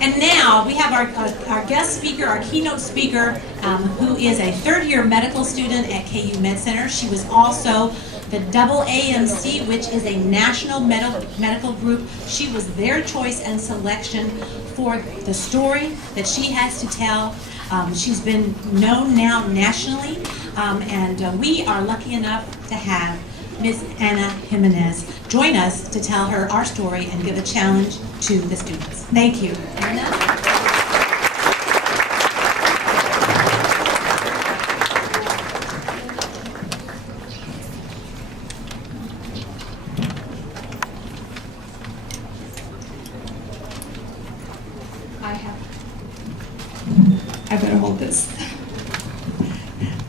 And now we have our guest speaker, our keynote speaker, who is a third-year medical student at KU Med Center. She was also the AAMC, which is a national medical group. She was their choice and selection for the story that she has to tell. She's been known now nationally, and we are lucky enough to have Ms. Ana Jimenez join us to tell her our story and give a challenge to the students. Thank you. Ana? I better hold this.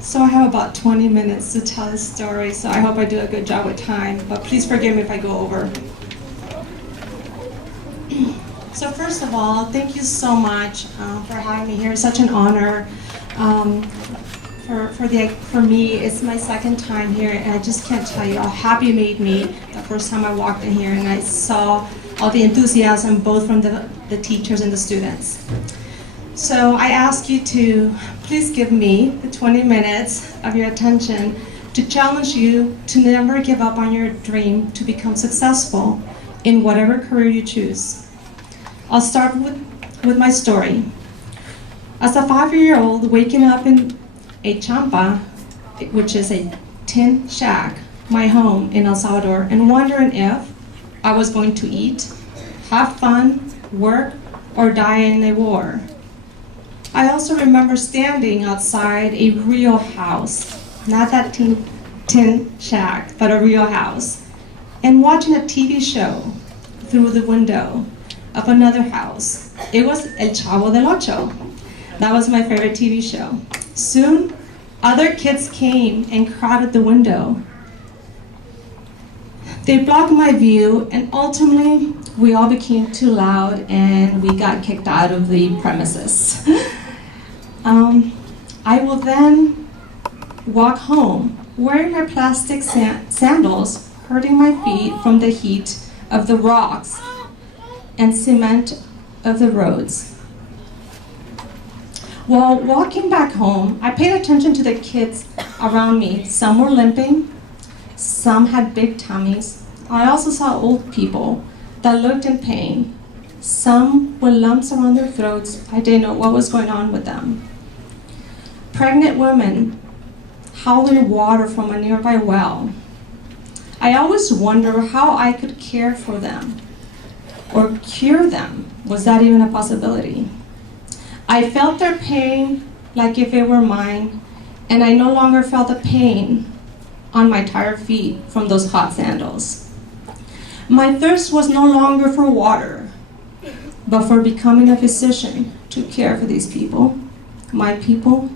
So I have about 20 minutes to tell this story, so I hope I do a good job with time, but please forgive me if I go over. So first of all, thank you so much for having me here. It's such an honor. For me, it's my second time here, and I just can't tell you how happy it made me the first time I walked in here and I saw all the enthusiasm both from the teachers and the students. So I ask you to please give me the 20 minutes of your attention to challenge you to never give up on your dream to become successful in whatever career you choose. I'll start with my story. As a 5-year-old waking up in a champa, which is a tin shack, my home in El Salvador, and wondering if I was going to eat, have fun, work, or die in a war. I also remember standing outside a real house, not that tin shack, but a real house, and watching a TV show through the window of another house. It was El Chavo del Ocho. That was my favorite TV show. Soon, other kids came and crowded the window. They blocked my view, and ultimately, we all became too loud and we got kicked out of the premises. I will then walk home wearing my plastic sandals, hurting my feet from the heat of the rocks and cement of the roads. While walking back home, I paid attention to the kids around me. Some were limping, some had big tummies. I also saw old people that looked in pain. Some with lumps around their throats. I didn't know what was going on with them. Pregnant women hauling water from a nearby well. I always wonder how I could care for them or cure them. Was that even a possibility? I felt their pain like if it were mine, and I no longer felt the pain on my tired feet from those hot sandals. My thirst was no longer for water, but for becoming a physician to care for these people, my people,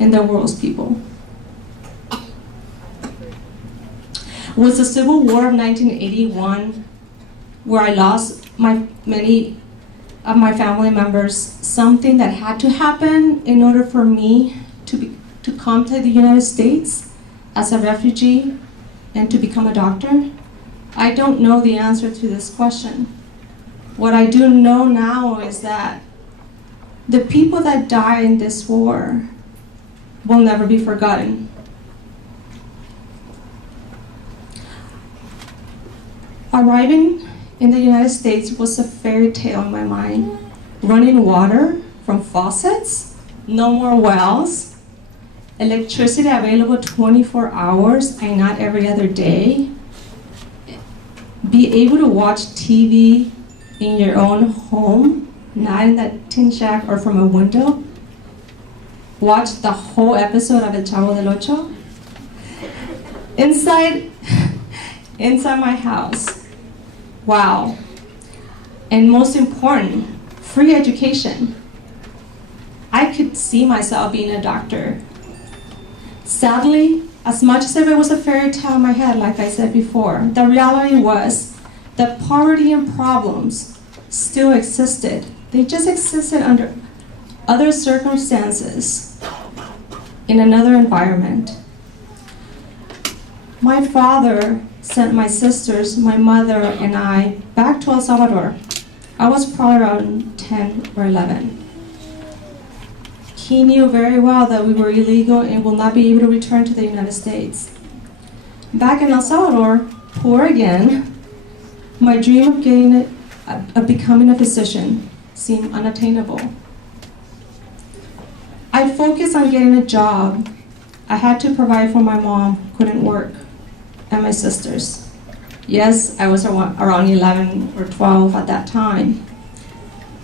and the world's people. Was the Civil War of 1981, where I lost many of my family members, something that had to happen in order for me to come to the United States as a refugee and to become a doctor? I don't know the answer to this question. What I do know now is that the people that died in this war will never be forgotten. Arriving in the United States was a fairy tale in my mind. Running water from faucets, no more wells, electricity available 24 hours and not every other day. Be able to watch TV in your own home, not in that tin shack or from a window. Watch the whole episode of El Chavo del Ocho. Inside my house. Wow. And most important, free education. I could see myself being a doctor. Sadly, as much as if it was a fairy tale in my head, like I said before, the reality was that poverty and problems still existed. They just existed under other circumstances in another environment. My father sent my sisters, my mother, and I back to El Salvador I was probably around 10 or 11. He knew very well that we were illegal and will not be able to return to the United States. Back in El Salvador, poor again, my dream of becoming a physician seemed unattainable. I focused on getting a job. I had to provide for my mom, who couldn't work, and my sisters. Yes, I was around 11 or 12 at that time,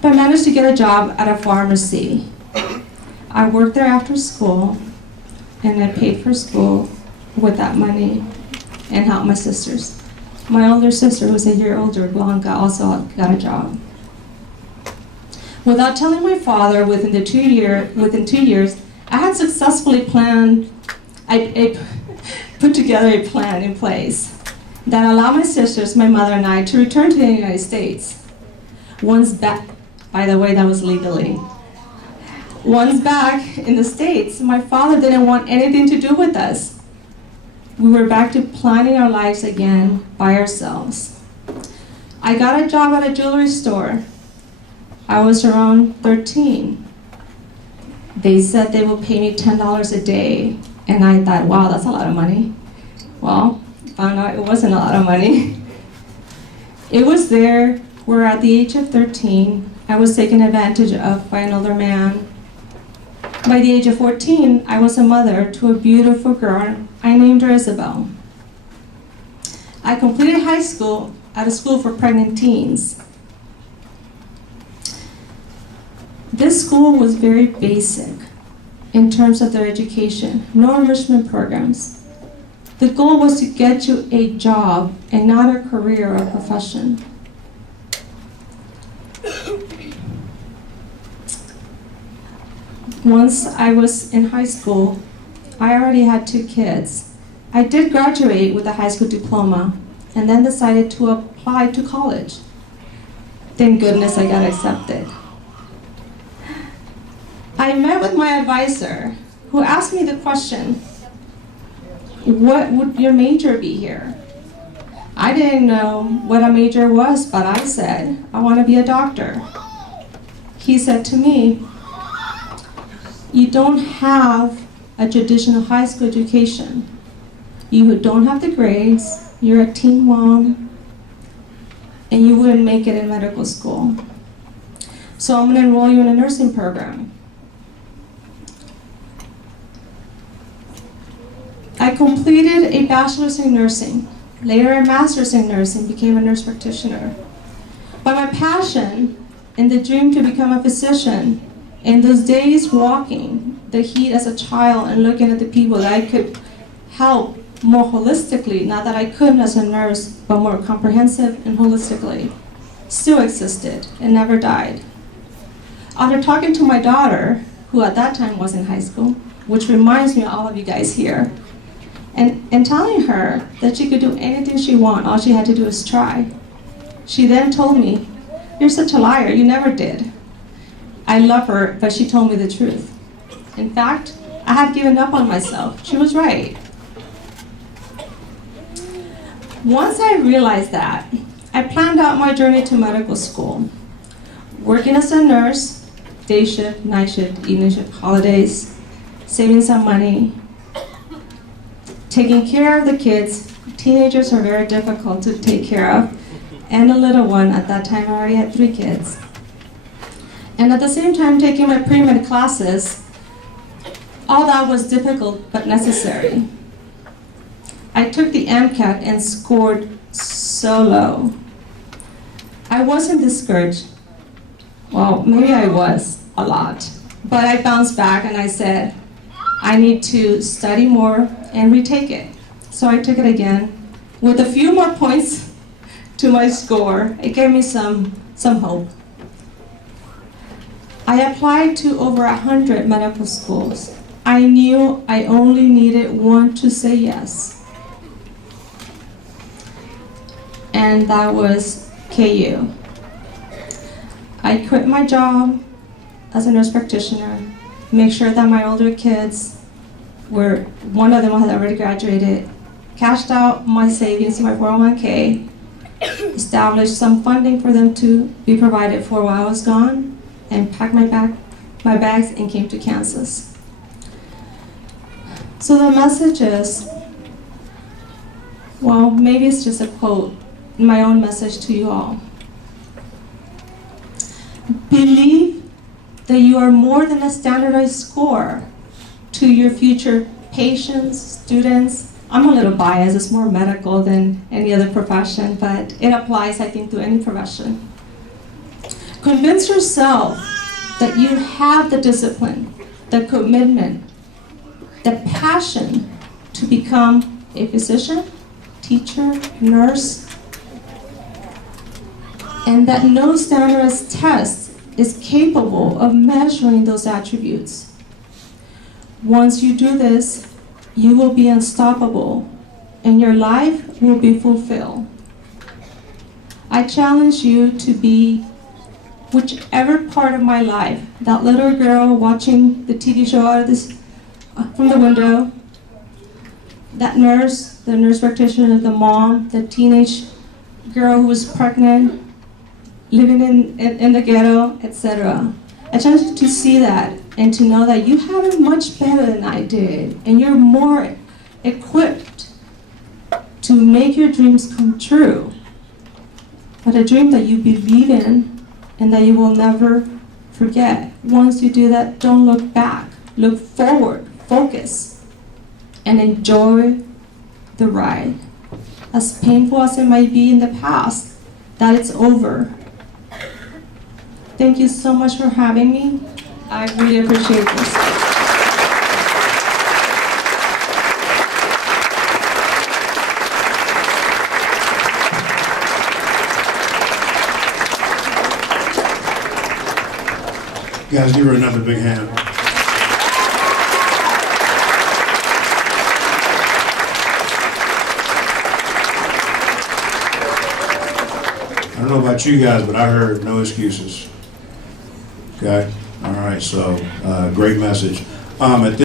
but I managed to get a job at a pharmacy. I worked there after school, and I paid for school with that money and helped my sisters. My older sister, who was a year older, Blanca, also got a job. Without telling my father, within 2 years, I had successfully planned, I put together a plan in place that allowed my sisters, my mother, and I to return to the United States. Once back, by the way, that was legally. Once back in the States, my father didn't want anything to do with us. We were back to planning our lives again by ourselves. I got a job at a jewelry store. I was around 13. They said they will pay me $10 a day, and I thought, wow, that's a lot of money. Well, found out it wasn't a lot of money. It was there where at the age of 13, I was taken advantage of by an older man. By the age of 14, I was a mother to a beautiful girl. I named her Isabel. I completed high school at a school for pregnant teens. This school was very basic in terms of their education, no enrichment programs. The goal was to get you a job and not a career or profession. Once I was in high school, I already had 2 kids. I did graduate with a high school diploma and then decided to apply to college. Thank goodness I got accepted. I met with my advisor, who asked me the question, what would your major be here? I didn't know what a major was, but I said, I want to be a doctor. He said to me, you don't have a traditional high school education. You don't have the grades, you're a teen mom, and you wouldn't make it in medical school. So I'm going to enroll you in a nursing program. I completed a bachelor's in nursing, later a master's in nursing, became a nurse practitioner. But my passion and the dream to become a physician, in those days walking the heat as a child and looking at the people that I could help more holistically, not that I couldn't as a nurse, but more comprehensive and holistically, still existed and never died. After talking to my daughter, who at that time was in high school, which reminds me of all of you guys here, and telling her that she could do anything she wanted, all she had to do is try. She then told me, you're such a liar, you never did. I love her, but she told me the truth. In fact, I had given up on myself. She was right. Once I realized that, I planned out my journey to medical school. Working as a nurse, day shift, night shift, evening shift, holidays, saving some money, taking care of the kids. Teenagers are very difficult to take care of, and a little one. At that time, I already had 3 kids. And at the same time, taking my pre-med classes. All that was difficult but necessary. I took the MCAT and scored so low. I wasn't discouraged. Well, maybe I was a lot. But I bounced back and I said, I need to study more and retake it. So I took it again. With a few more points to my score, it gave me some hope. I applied to over 100 medical schools. I knew I only needed one to say yes. And that was KU. I quit my job as a nurse practitioner, make sure that my older kids one of them had already graduated, cashed out my savings, my 401k, established some funding for them to be provided for while I was gone, and packed my bags and came to Kansas. So the message is, well, maybe it's just a quote, my own message to you all. Believe that you are more than a standardized score to your future patients, students. I'm a little biased, it's more medical than any other profession, but it applies, I think, to any profession. Convince yourself that you have the discipline, the commitment, the passion to become a physician, teacher, nurse, and that no standardized test is capable of measuring those attributes. Once you do this, you will be unstoppable and your life will be fulfilled. I challenge you to be whichever part of my life, that little girl watching the TV show out of this, from the window, that nurse, the nurse practitioner, the mom, the teenage girl who was pregnant, living in the ghetto, etc. I challenge you to see that and to know that you have it much better than I did, and you're more equipped to make your dreams come true. But a dream that you believe in and that you will never forget. Once you do that, don't look back. Look forward, focus, and enjoy the ride. As painful as it might be in the past, that it's over. Thank you so much for having me. I really appreciate this. Guys, give her another big hand. I don't know about you guys, but I heard no excuses. Okay? All right, so great message. At this